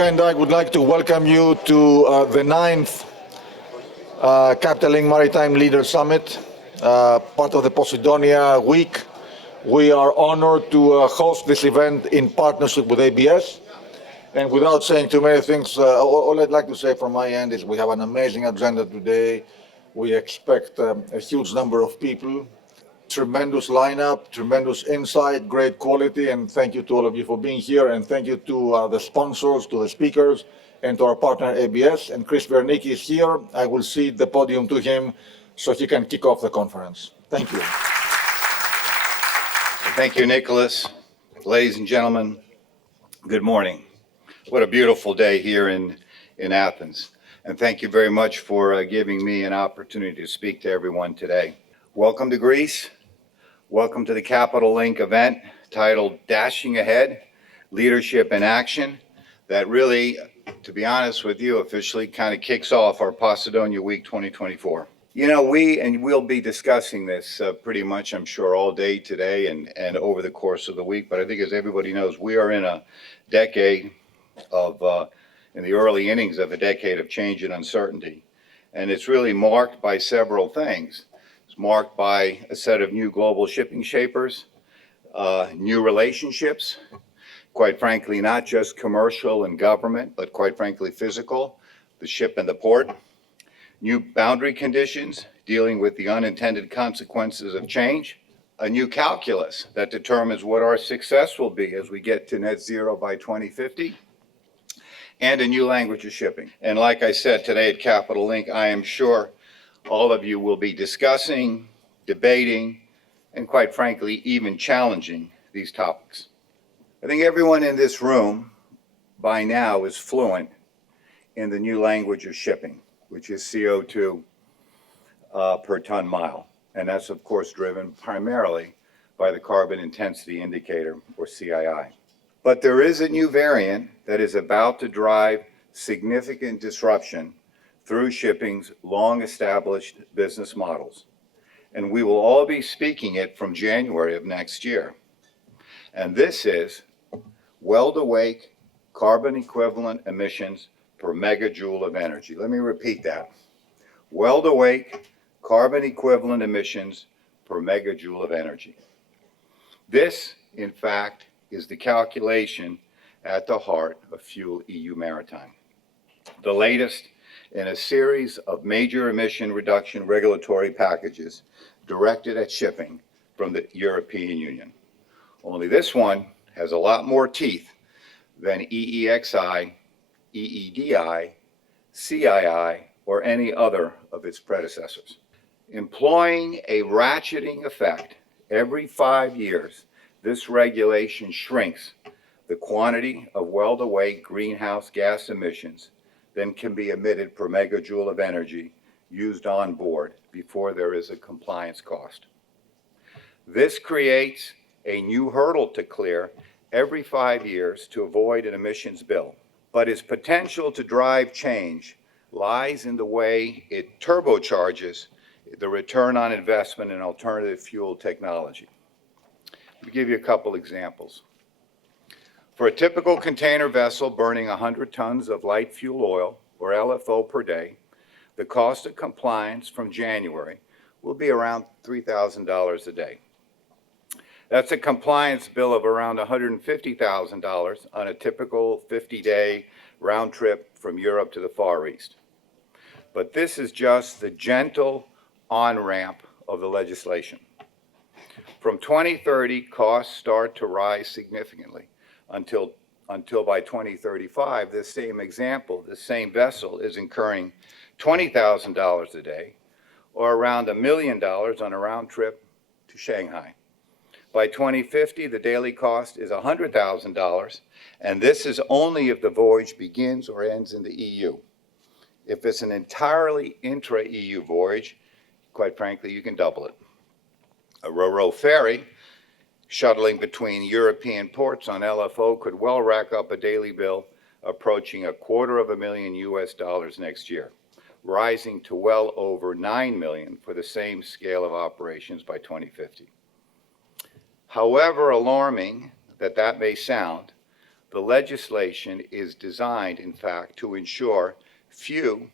Nicolas and I would like to welcome you to the ninth Capital Link Maritime Leader Summit, part of the Posidonia week. We are honored to host this event in partnership with ABS. And without saying too many things, all I'd like to say from my end is we have an amazing agenda today. We expect a huge number of people, tremendous lineup, tremendous insight, great quality, and thank you to all of you for being here, and thank you to the sponsors, to the speakers, and to our partner ABS. And Chris Wiernicki is here. I will cede the podium to him so he can kick off the conference. Thank you. Thank you, Nicolas. Ladies and gentlemen, good morning. What a beautiful day here in Athens. And thank you very much for giving me an opportunity to speak to everyone today. Welcome to Greece. Welcome to the Capital Link event titled Dashing Ahead, Leadership in Action, that really, to be honest with you, officially kind of kicks off our Posidonia Week 2024. You know, we'll be discussing this pretty much, I'm sure, all day today and over the course of the week. But I think, as everybody knows, we are in a decade of, in the early innings of a decade of change and uncertainty. And it's really marked by several things. It's marked by a set of new global shipping shapers, new relationships, quite frankly, not just commercial and government, but quite frankly, physical, the ship and the port. New boundary conditions dealing with the unintended consequences of change, a new calculus that determines what our success will be as we get to net zero by 2050, and a new language of shipping. And like I said today at Capital Link, I am sure all of you will be discussing, debating, and quite frankly, even challenging these topics. I think everyone in this room by now is fluent in the new language of shipping, which is CO2 per ton mile. And that's, of course, driven primarily by the carbon intensity indicator, or CII. But there is a new variant that is about to drive significant disruption through shipping's long-established business models. And we will all be speaking it from January of next year. And this is weld-awake carbon equivalent emissions per megajoule of energy. Let me repeat that. Weld-awake carbon equivalent emissions per megajoule of energy. This, in fact, is the calculation at the heart of Fuel EU Maritime, the latest in a series of major emission reduction regulatory packages directed at shipping from the European Union. Only this one has a lot more teeth than EEXI, EEDI, CII, or any other of its predecessors. Employing a ratcheting effect every 5 years, this regulation shrinks the quantity of weld-awake greenhouse gas emissions than can be emitted per megajoule of energy used on board before there is a compliance cost. This creates a new hurdle to clear every 5 years to avoid an emissions bill. But its potential to drive change lies in the way it turbocharges the return on investment in alternative fuel technology. I'll give you a couple examples. For a typical container vessel burning 100 tons of light fuel oil, or LFO, per day, the cost of compliance from January will be around $3,000 a day. That's a compliance bill of around $150,000 on a typical 50-day round trip from Europe to the Far East. But this is just the gentle on-ramp of the legislation. From 2030, costs start to rise significantly until by 2035, this same example, this same vessel is incurring $20,000 a day, or around $1 million on a round trip to Shanghai. By 2050, the daily cost is $100,000, and this is only if the voyage begins or ends in the EU. If it's an entirely intra-EU voyage, quite frankly, you can double it. A ro-ro ferry shuttling between European ports on LFO could well rack up a daily bill approaching $250,000 next year, rising to well over $9 million for the same scale of operations by 2050. However alarming that may sound, The legislation is designed, in fact, to ensure few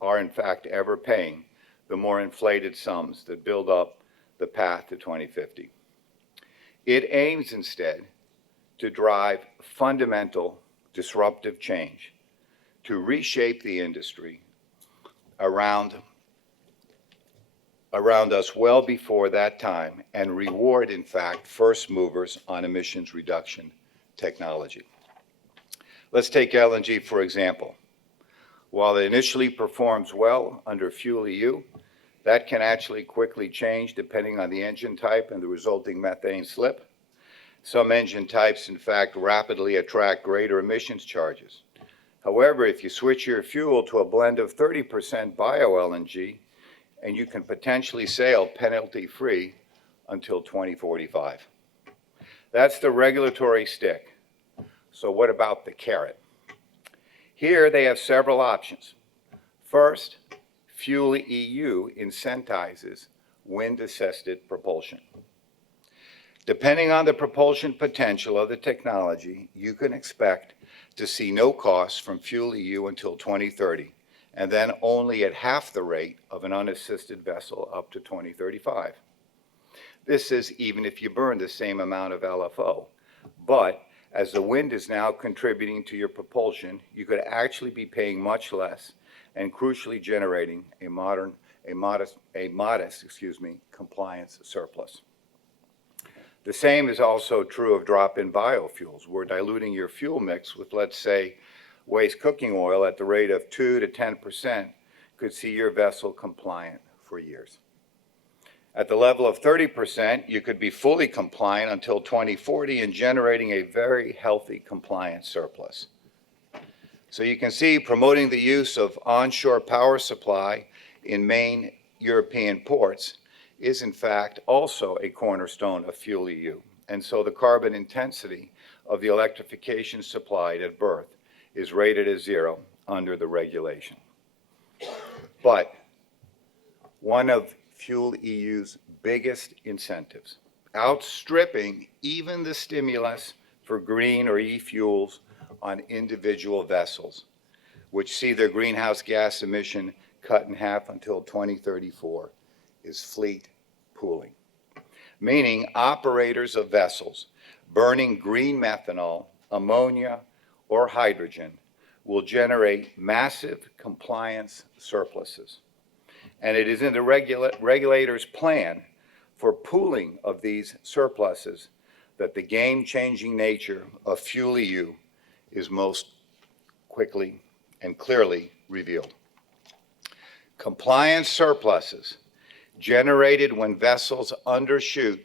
are, in fact, ever paying the more inflated sums that build up the path to 2050. It aims instead to drive fundamental disruptive change, to reshape the industry around us well before that time and reward, in fact, first movers on emissions reduction technology. Let's take LNG, for example. While it initially performs well under fuel EU, that can actually quickly change depending on the engine type and the resulting methane slip. Some engine types, in fact, rapidly attract greater emissions charges. However, if you switch your fuel to a blend of 30% bio-LNG, and you can potentially sail penalty-free until 2045. That's the regulatory stick. So what about the carrot? Here they have several options. First, Fuel EU incentivizes wind-assisted propulsion. Depending on the propulsion potential of the technology, you can expect to see no costs from Fuel EU until 2030, and then only at half the rate of an unassisted vessel up to 2035. This is even if you burn the same amount of LFO. But as the wind is now contributing to your propulsion, you could actually be paying much less and crucially generating a modest compliance surplus. The same is also true of drop-in biofuels, where diluting your fuel mix with, let's say, waste cooking oil at the rate of 2 to 10% could see your vessel compliant for years. At the level of 30%, you could be fully compliant until 2040 and generating a very healthy compliance surplus. So you can see promoting the use of onshore power supply in main European ports is in fact also a cornerstone of Fuel EU. And so the carbon intensity of the electrification supplied at berth is rated as 0 under the regulation. But one of Fuel EU's biggest incentives, outstripping even the stimulus for green or e-fuels on individual vessels, which see their greenhouse gas emission cut in half until 2034, is fleet pooling, meaning operators of vessels burning green methanol, ammonia, or hydrogen will generate massive compliance surpluses. And it is in the regulator's plan for pooling of these surpluses that the game-changing nature of Fuel EU is most quickly and clearly revealed. Compliance surpluses generated when vessels undershoot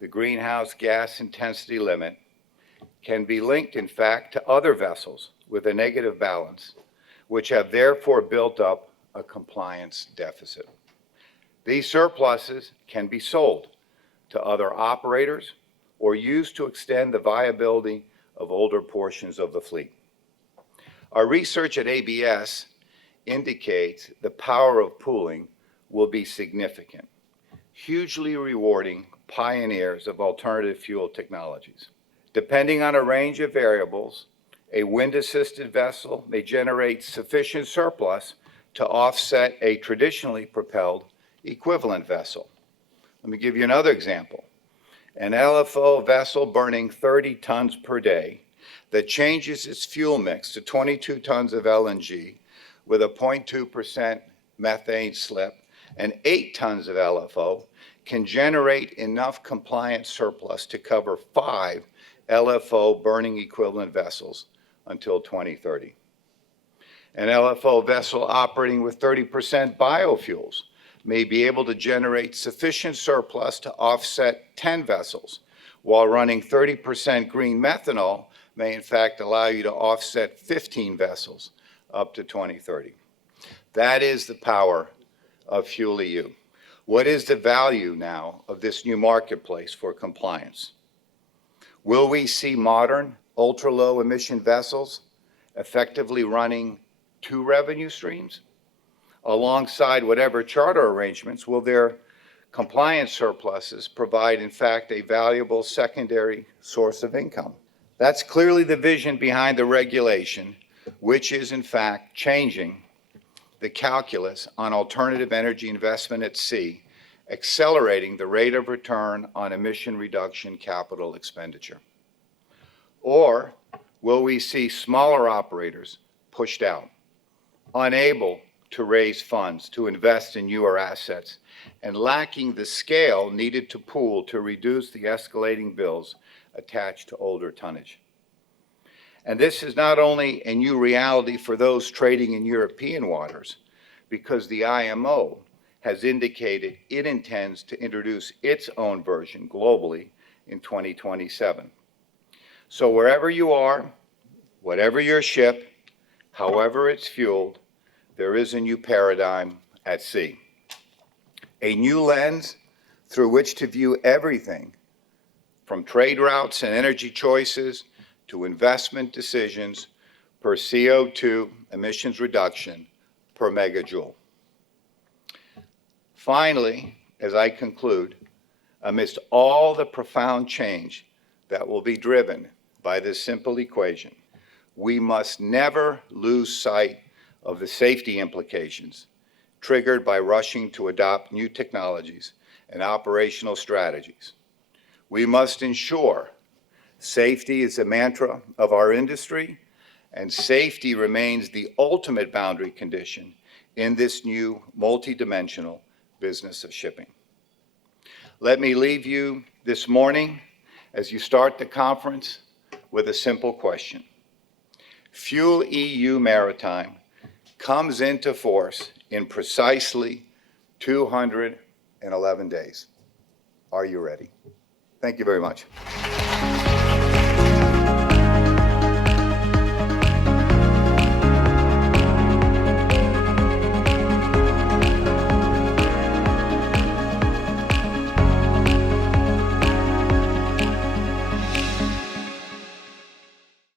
the greenhouse gas intensity limit can be linked, in fact, to other vessels with a negative balance, which have therefore built up a compliance deficit. These surpluses can be sold to other operators or used to extend the viability of older portions of the fleet. Our research at ABS indicates the power of pooling will be significant, hugely rewarding pioneers of alternative fuel technologies. Depending on a range of variables, a wind-assisted vessel may generate sufficient surplus to offset a traditionally propelled equivalent vessel. Let me give you another example. An LFO vessel burning 30 tons per day that changes its fuel mix to 22 tons of LNG with a 0.2% methane slip and 8 tons of LFO can generate enough compliance surplus to cover 5 LFO burning equivalent vessels until 2030. An LFO vessel operating with 30% biofuels may be able to generate sufficient surplus to offset 10 vessels, while running 30% green methanol may in fact allow you to offset 15 vessels up to 2030. That is the power of Fuel EU. What is the value now of this new marketplace for compliance? Will we see modern, ultra-low emission vessels effectively running 2 revenue streams? Alongside whatever charter arrangements, will their compliance surpluses provide, in fact, a valuable secondary source of income? That's clearly the vision behind the regulation, which is in fact changing the calculus on alternative energy investment at sea, accelerating the rate of return on emission reduction capital expenditure? Or will we see smaller operators pushed out, unable to raise funds to invest in newer assets, and lacking the scale needed to pool to reduce the escalating bills attached to older tonnage? And this is not only a new reality for those trading in European waters, because the IMO has indicated it intends to introduce its own version globally in 2027. So wherever you are, whatever your ship, however it's fueled, there is a new paradigm at sea. A new lens through which to view everything from trade routes and energy choices to investment decisions per CO2 emissions reduction per megajoule. Finally, as I conclude, amidst all the profound change that will be driven by this simple equation, we must never lose sight of the safety implications triggered by rushing to adopt new technologies and operational strategies. We must ensure safety is a mantra of our industry, and safety remains the ultimate boundary condition in this new multidimensional business of shipping. Let me leave you this morning, as you start the conference, with a simple question. Fuel EU Maritime comes into force in precisely 211 days. Are you ready? Thank you very much.